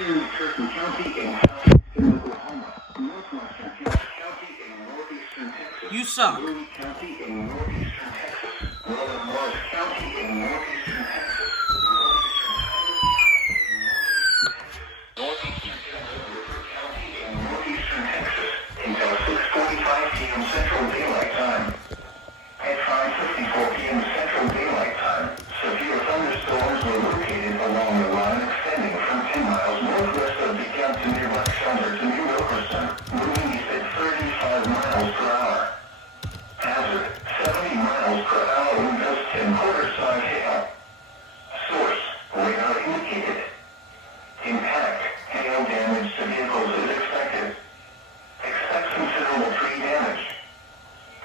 eastern Turkey County in southeastern Oklahoma, northwestern Cass County in northeastern Texas, You suck. Bowie County in northeastern Texas, northern Morris County in northeastern Texas, northeastern River County in northeastern Texas until 6:45 p.m. Central Daylight Time. At 5:54 p.m. Central Daylight Time, severe thunderstorms were located along the line extending from 10 miles northwest of DeKalb to near West Sumter to New Wilkerson, moving east at 35 miles per hour. Hazard, 70 miles per hour with gust and quarter-size hail. Source, radar indicated. Impact, hail damage to vehicles is expected. Expect considerable tree damage.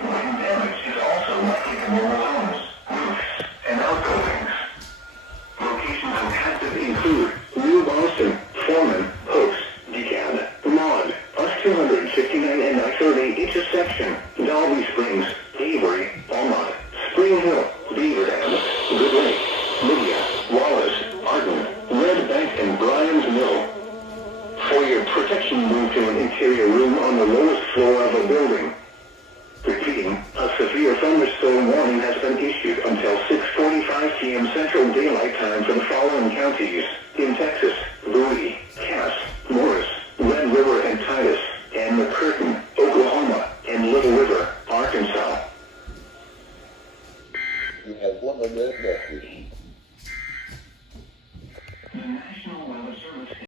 Wind damage is also likely to mobile homes, roofs, and outbuildings. Locations impacted include New Boston, Foreman, Hooks, DeKalb, Maud, US 269 and I-38 intersection, Dolby Springs, Avery, Almont, Spring Hill, Beaver Dam, Good Lake, Lydia, Wallace, Arden, Red Bank, and Bryan's Mill. For your protection, move to an interior room on the lowest floor of a building. Repeating, a severe thunderstorm warning has been issued until 6:45 p.m. Central Daylight Time for the following counties in Texas.